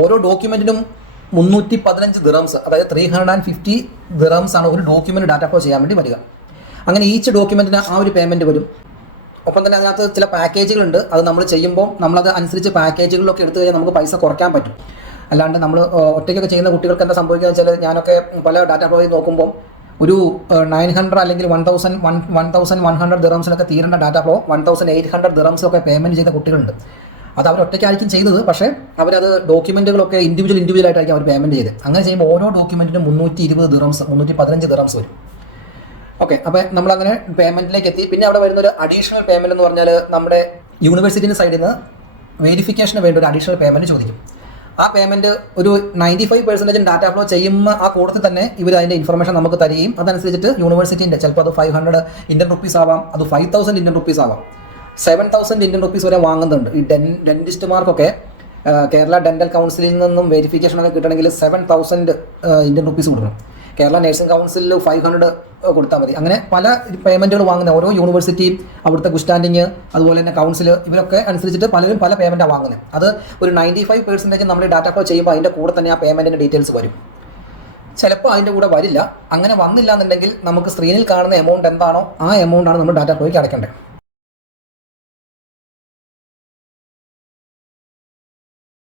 ഓരോ ഡോക്യുമെൻറ്റിനും 315 ദിറംസ്, അതായത് 350 ദിറംസ് ആണ് ഒരു ഡോക്യുമെൻറ്റ് ഡാറ്റ ഫ്ലോ ചെയ്യാൻ വേണ്ടി വരിക. അങ്ങനെ ഈച്ച് ഡോക്യുമെൻറ്റിന് ആ ഒരു പേയ്മെൻറ്റ് വരും. ഒപ്പം തന്നെ അതിനകത്ത് ചില പാക്കേജുകളുണ്ട്. അത് നമ്മൾ ചെയ്യുമ്പോൾ നമ്മളത് അനുസരിച്ച് പാക്കേജുകളിലൊക്കെ എടുത്തു കഴിഞ്ഞാൽ നമുക്ക് പൈസ കുറയ്ക്കാൻ പറ്റും. അല്ലാണ്ട് നമ്മൾ ഒറ്റയ്ക്കൊക്കെ ചെയ്യുന്ന കുട്ടികൾക്ക് എന്താ സംഭവിക്കുക വെച്ചാൽ, ഞാനൊക്കെ പല ഡാറ്റ ഫ്ലോയിൽ നോക്കുമ്പോൾ ഒരു 900 അല്ലെങ്കിൽ 1100 ദിറംസിലൊക്കെ തീരേണ്ട ഡാറ്റ ഫ്ലോ 1800 ദിറംസിലൊക്കെ പേയ്മെൻറ്റ് ചെയ്ത കുട്ടികളുണ്ട്. അത് അവർ ഒറ്റയ്ക്കായിരിക്കും ചെയ്തത്, പക്ഷേ അവരത് ഡോക്യുമെൻറ്റുകളൊക്കെ ഇൻഡിവിജ്വൽ ആയിട്ടായിരിക്കും അവർ പേയ്മെൻറ്റ് ചെയ്ത്. അങ്ങനെ ചെയ്യുമ്പോൾ ഓരോ ഡോക്യുമെൻറ്റിനും 320 ദിറംസ് 315 ദിറംസ് വരും. ഓക്കെ, അപ്പോൾ നമ്മളങ്ങനെ പേയ്മെൻറ്റിലേക്ക് എത്തി. പിന്നെ അവിടെ വരുന്നൊരു അഡീഷണൽ പേയ്മെൻറ്റ് എന്ന് പറഞ്ഞാൽ നമ്മുടെ യൂണിവേഴ്സിറ്റിൻ്റെ സൈഡിൽ നിന്ന് വെരിഫിക്കേഷന് വേണ്ടി ഒരു അഡീഷണൽ പേയ്മെൻറ്റ് ചോദിക്കും. ആ പേയ്മെൻറ്റ് ഒരു 95% ഡാറ്റ ഫ്ലോ ചെയ്യുമ്പോൾ ആ കൂട്ടത്തിൽ തന്നെ ഇവർ അതിൻ്റെ ഇൻഫർമേഷൻ നമുക്ക് തരികയും അതനുസരിച്ചിട്ട് യൂണിവേഴ്സിറ്റിൻ്റെ ചിലപ്പോൾ അത് 500 ഇന്ത്യൻ റുപ്പീസ് ആവാം, അത് 5000 ഇന്ത്യൻ റുപ്പീസ് ആവാം, 7000 ഇന്ത്യൻ റുപ്പീസ് വരെ വാങ്ങുന്നുണ്ട്. ഈ ഡെൻറ്റിസ്റ്റുമാർക്കൊക്കെ കേരള ഡെൻ്റൽ കൗൺസിലിൽ നിന്നും വെരിഫിക്കേഷനൊക്കെ കിട്ടണമെങ്കിൽ 7000 ഇന്ത്യൻ റുപ്പീസ് കൊടുക്കണം. കേരള നഴ്സിംഗ് കൗൺസിലിൽ 500 കൊടുത്താൽ മതി. അങ്ങനെ പല പേയ്മെൻറ്റുകൾ വാങ്ങുന്ന ഓരോ യൂണിവേഴ്സിറ്റിയും അവിടുത്തെ ഗുസ്റ്റാൻഡിങ് അതുപോലെ തന്നെ കൗൺസിൽ ഇവരൊക്കെ അനുസരിച്ചിട്ട് പലരും പല പേയ്മെൻറ്റാണ് വാങ്ങുന്നത്. അത് ഒരു 95% നമ്മൾ ഡാറ്റ ഫ്ലോ ചെയ്യുമ്പോൾ അതിൻ്റെ കൂടെ തന്നെ ആ പേയ്മെൻറ്റിൻ്റെ ഡീറ്റെയിൽസ് വരും. ചിലപ്പോൾ അതിൻ്റെ കൂടെ വരില്ല. അങ്ങനെ വന്നില്ല എന്നുണ്ടെങ്കിൽ നമുക്ക് സ്ക്രീനിൽ കാണുന്ന എമൗണ്ട് എന്താണോ ആ എമൗണ്ടാണ് നമ്മൾ ഡാറ്റ ഫ്ലോയ്ക്ക് അടയ്ക്കേണ്ടത്.